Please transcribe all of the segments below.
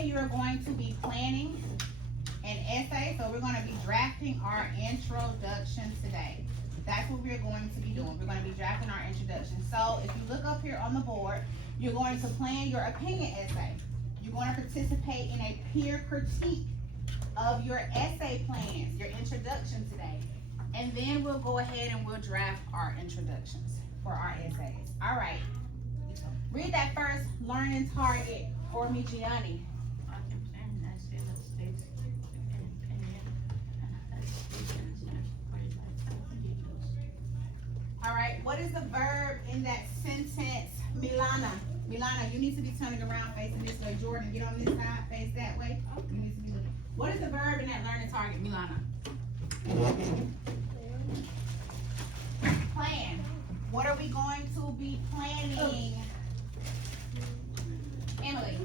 today you're going to be planning an essay. So we're going to be drafting our introduction today. That's what we're going to be doing. We're going to be drafting our introduction. So if you look up here on the board, you're going to plan your opinion essay. You're going to participate in a peer critique of your essay plans, your introduction today. And then we'll go ahead and we'll draft our introductions for our essays. All right. Read that first learning target for me, Gianni. All right, what is the verb in that sentence, Milana? Milana, you need to be turning around facing this way. Jordan, get on this side, face that way. You need to be looking. What is the verb in that learning target, Milana? Plan. What are we going to be planning? Emily.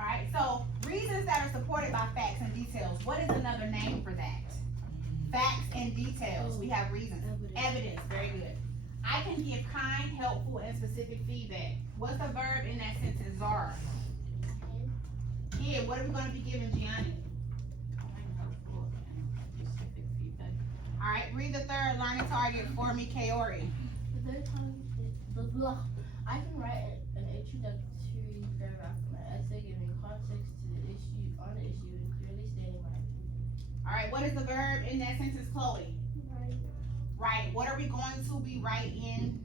Alright, so reasons that are supported by facts and details. What is another name for that? Facts and details. We have reasons. Evidence. Very good. I can give kind, helpful, and specific feedback. What's the verb in that sentence, Zara? Yeah, what are we going to be giving Gianni? Alright, read the third learning target for me, Kaori. The third target, I can write an introductory paragraph for my essay giving context to the issue and clearly stating my opinion. Alright, what is the verb in that sentence, Chloe? Right. What are we going to be writing,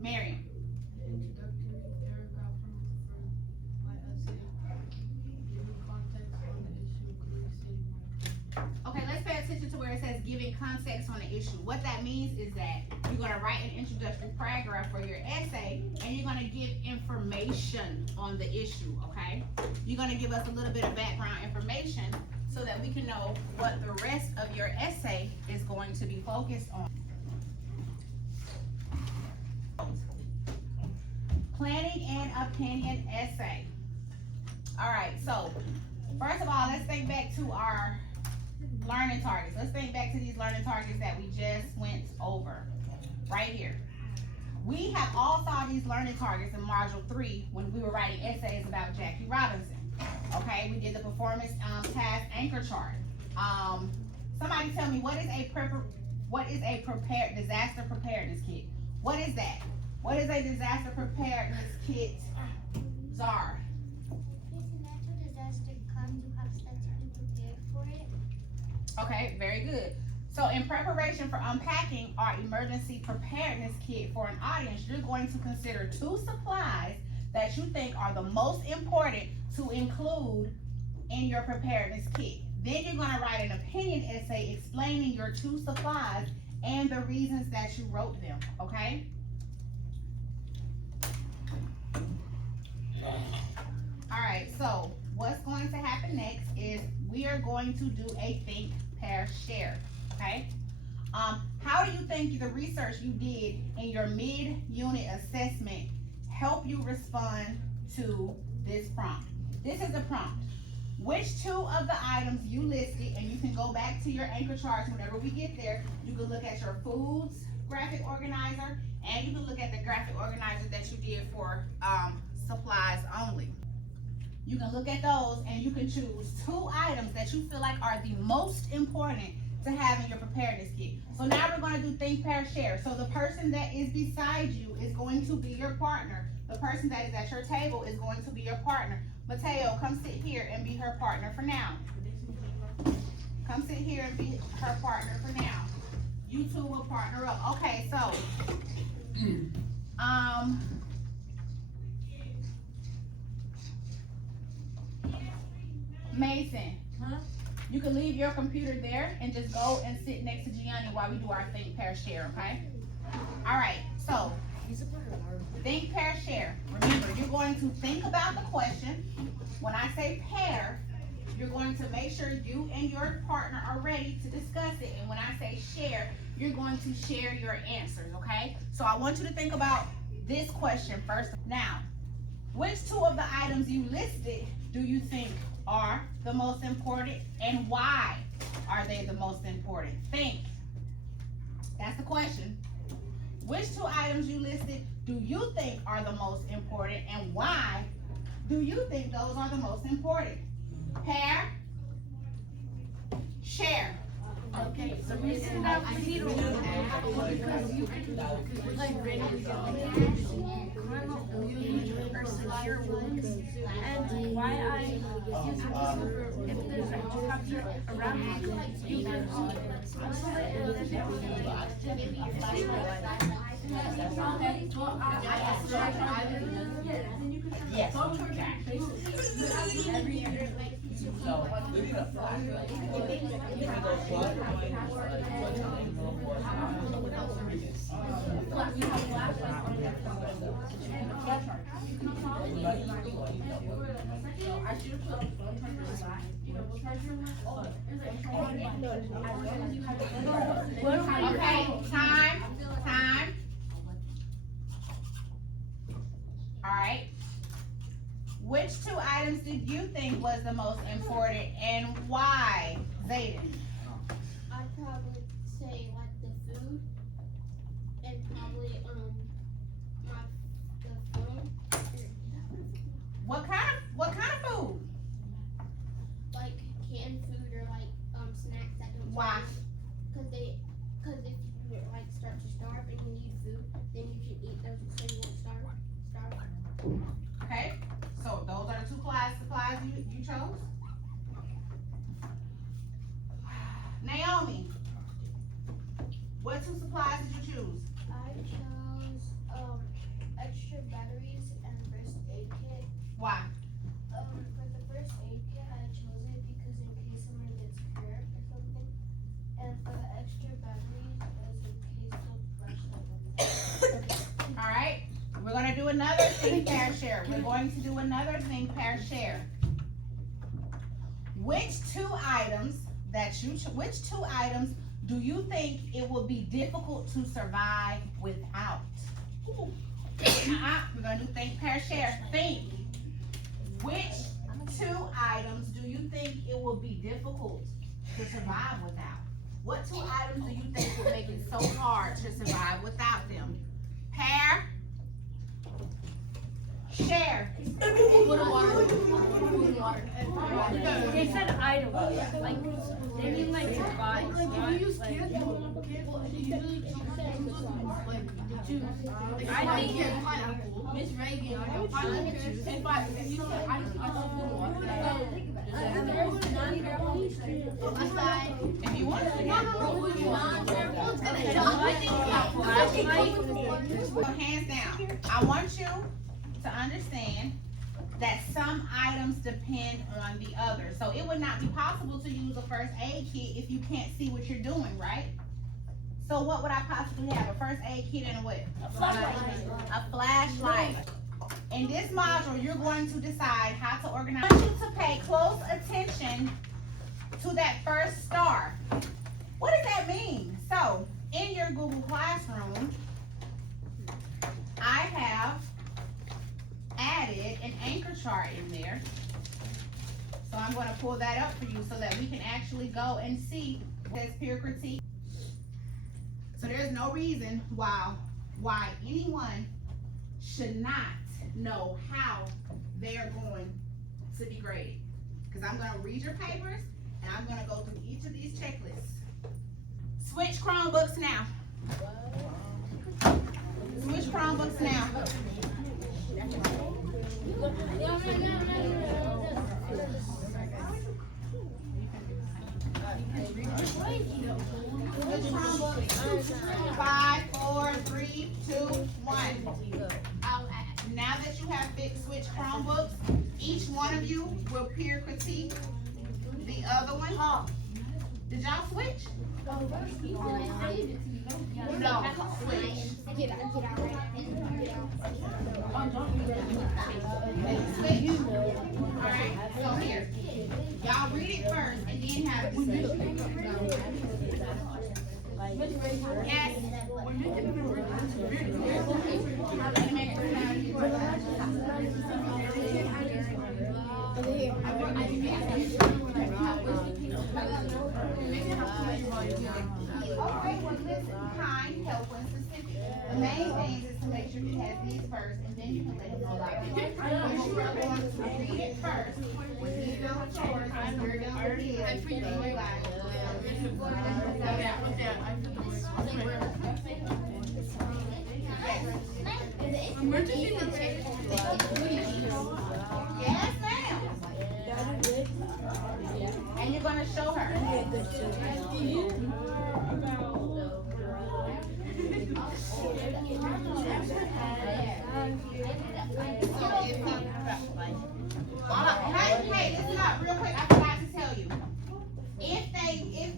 Miriam? The introductory paragraph for my essay, giving context on the issue, clearly stating my opinion. Okay, let's pay attention to where it says giving context on the issue. What that means is that you're going to write an introductory paragraph for your essay, and you're going to give information on the issue, okay? You're going to give us a little bit of background information so that we can know what the rest of your essay is going to be focused on. Planning an opinion essay. All right, so first of all, let's think back to our learning targets. Let's think back to these learning targets that we just went over right here. We have all saw these learning targets in Module 3 when we were writing essays about Jackie Robinson. Okay, we did the performance task anchor chart. Somebody tell me what is a prepared disaster preparedness kit? What is that? What is a disaster preparedness kit? Zara. If a natural disaster comes, you have steps to be prepared for it. Okay, very good. So in preparation for unpacking our emergency preparedness kit for an audience, you're going to consider 2 supplies that you think are the most important to include in your preparedness kit. Then you're going to write an opinion essay explaining your 2 supplies and the reasons that you wrote them, okay? All right, so what's going to happen next is we are going to do a think, pair, share, okay? How do you think the research you did in your mid-unit assessment help you respond to this prompt? This is a prompt. Which 2 of the items you listed, and you can go back to your anchor charts whenever we get there, you can look at your foods graphic organizer, and you can look at the graphic organizer that you did for supplies only. You can look at those and you can choose 2 items that you feel like are the most important to have in your preparedness kit. So now we're going to do think, pair, share. So the person that is beside you is going to be your partner. The person that is at your table is going to be your partner. Mateo, come sit here and be her partner for now. Come sit here and be her partner for now. You 2 will partner up. Okay, so Mason, you can leave your computer there and just go and sit next to Gianni while we do our think, pair, share, okay? All right, so think, pair, share. Remember, you're going to think about the question. When I say pair, you're going to make sure you and your partner are ready to discuss it. And when I say share, you're going to share your answers, okay? So I want you to think about this question first. Now, which 2 of the items you listed do you think are the most important, and why are they the most important? Think, That's the question. Which two items you listed do you think are the most important, and why do you think those are the most important? Pair, share. Okay, the reason that we need to do that because you can, like, randomly get like person here ones, and why I use this for if there's a helicopter around you can Yes. So, we need a flashlight. Okay, time. Alright. Which two items did you think was the most important and why, Zayden? I'd probably say like the food and probably the phone. What kind of food? Like canned food or like snacks that don't. Why? Cause if you like start to starve and you need food, then you can eat those so you won't starve. Okay, so those are the two supplies you chose? Naomi, what two supplies did you choose? I chose extra batteries and first aid kit. Why? For the first aid kit, I chose it because in case someone gets hurt or something, and for the extra batteries, it was in case of flashlight. Alright, we're gonna do another think, pair, share. We're going to do another think, pair, share. Which two items do you think it will be difficult to survive without? We're gonna do think, pair, share. Think. Which two items do you think it will be difficult to survive without? What two items do you think will make it so hard to survive without them? Pair, share. They said item, like, they mean like to buy. Like if you use canned food, you usually like the juice. I think pineapple. Miss Reagan, pineapple juice. And but if you said I just food water. If you want to. So hands down, I want you to understand that some items depend on the other. So it would not be possible to use a first aid kit if you can't see what you're doing, right? So what would I possibly have? A first aid kit and a what? A flashlight. In this module, you're going to decide how to organize. I want you to pay close attention to that first star. What does that mean? So, in your Google Classroom, I have added an anchor chart in there. So I'm going to pull that up for you so that we can actually go and see this peer critique. So there's no reason why anyone should not know how they are going to be graded. Because I'm going to read your papers and I'm going to go through each of these checklists. Switch Chromebooks now. Switch Chromebooks now. Switch Chromebooks. 5, 4, 3, 2, 1. Now that you have switched Chromebooks, each one of you will peer critique the other one. Did y'all switch? No, switch. Switch. Alright, so here. Y'all read it first and then have a discussion. Yes. Okay, well, listen, kind, helpful, and specific. The main thing is to make sure it has these first, and then you can let him know about it. But you are going to read it first, when he's done with yours, and you're done with his, then you guys. Emergency room. Yes, ma'am. And you're gonna show her. Hey, listen up, real quick, I forgot to tell you. If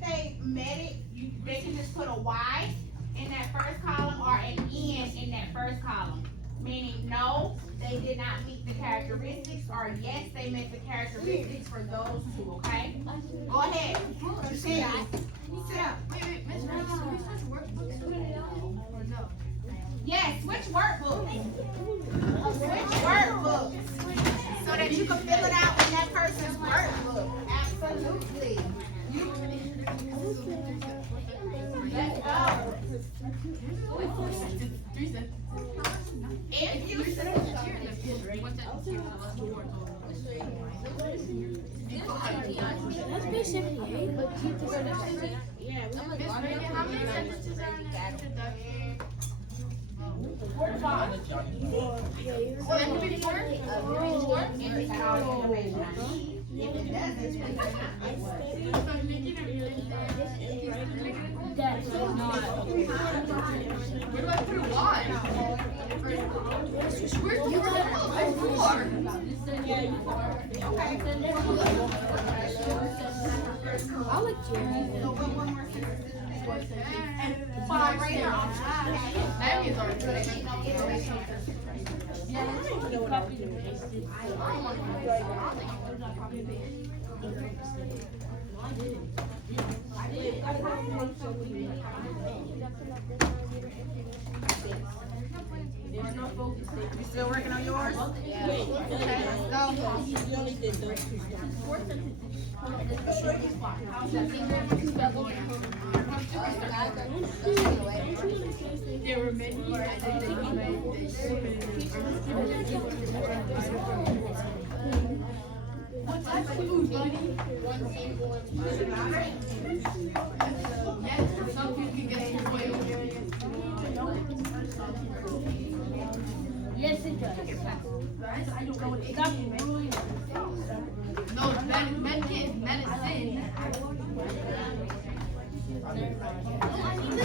they met it, they can just put a Y in that first column or an N in that first column. Meaning, no, they did not meet the characteristics, or yes, they met the characteristics for those two, okay? Go ahead. Continue. Sit up. Wait, Miss Rose, do we switch workbooks? Or no? Yes, switch workbooks. Switch workbooks. So that you can fill it out in that person's workbook. Absolutely. Let's go. If you That's page 78. Miss Reagan, how many sentences are in the introduction? 45. Then page 4? If it's all the information I need. If it doesn't, then Where do I put a Y? Where's the I like Jerry. one more sentence. Five right here on top. That means already. You still working on yours? Okay, let's go. There were many What's that food, buddy? Yes, some people can get spoiled. Yes, it does. I don't know what it Stop is. ruining it. No, medicine. I need